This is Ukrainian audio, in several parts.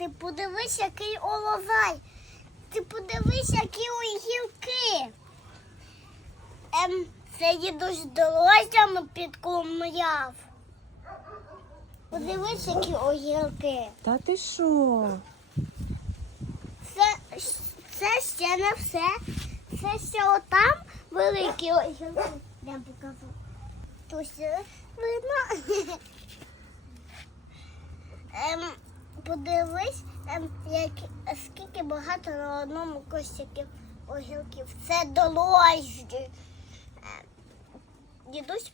Ти подивись, який оловай. Ти подивись, які огірки. Ем, це дідусь дорожнями підкомляв. Подивись, які огірки. Та ти що? Це, це ще не все. Це ще отам великі огірки. Я покажу. Тут видно. Ем, подивись, ем, як, скільки багато на одному костякі огірків. Це дорожді. Ем, дідусь,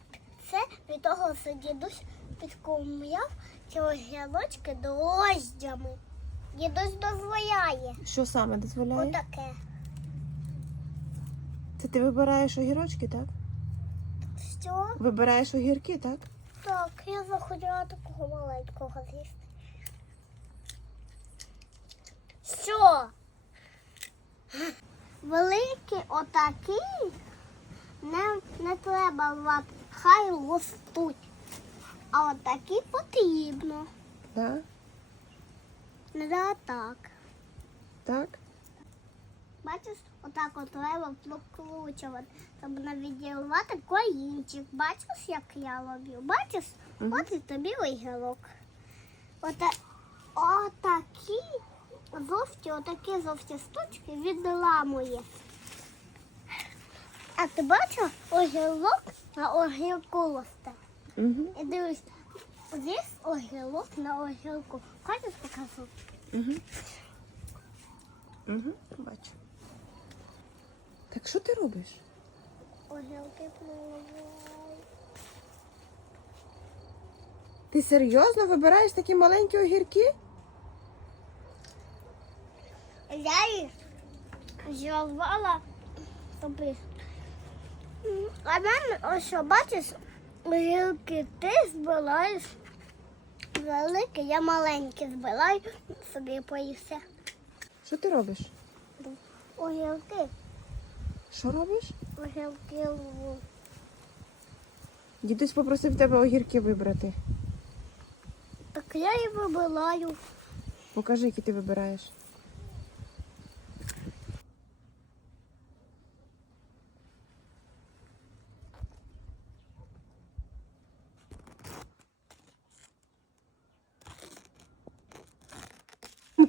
це від того, що дідусь підкомляв ці огірочки дорождями. Дідусь дозволяє. Що саме дозволяє? Отаке. Це ти вибираєш огірочки, так? Що? Вибираєш огірки, так? Так, я захотіла такого маленького з'їсти. Що? Великі отакі не, не треба лапати, хай ростуть. А отакі потрібно. Так? Не да так. Так? Бачиш, отак от треба прокручувати, щоб не відірвати корінчик. Бачиш, як я роблю? Бачиш? Мгм. От і тобі огірок. Ота, отакі жовті, отакі жовті штучки відламує. А ти бачив огірок на огірку росте? Угу. І дивись, здесь огірок на огірку. Хочеш покажу? Угу. Угу. Бачу. Так що ти робиш? Огірки пливають. Ти серйозно вибираєш такі маленькі огірки? Я їх зірвала тобі. А мене ось що, бачиш, огірки ти збираєш великі, я маленькі збираю, собі поївся. Що ти робиш? Огірки, Що робиш? огірки рву. Дідусь попросив тебе огірки вибрати. Так я і вибираю. Покажи, які ти вибираєш.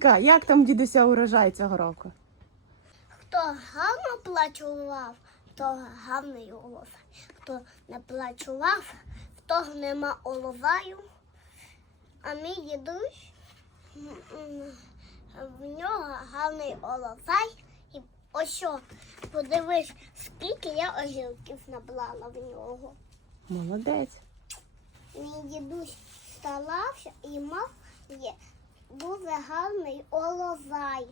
Ка, Як там дідуся урожай цього року? Хто гарно плачував, то гарний олов. Хто не плачував, того нема оловаю. А мій дідусь, в нього гарний оловай. І ось що, подивись, скільки я огірків набрала в нього. Молодець. Мій дідусь старався і мав є дуже гарний оловай.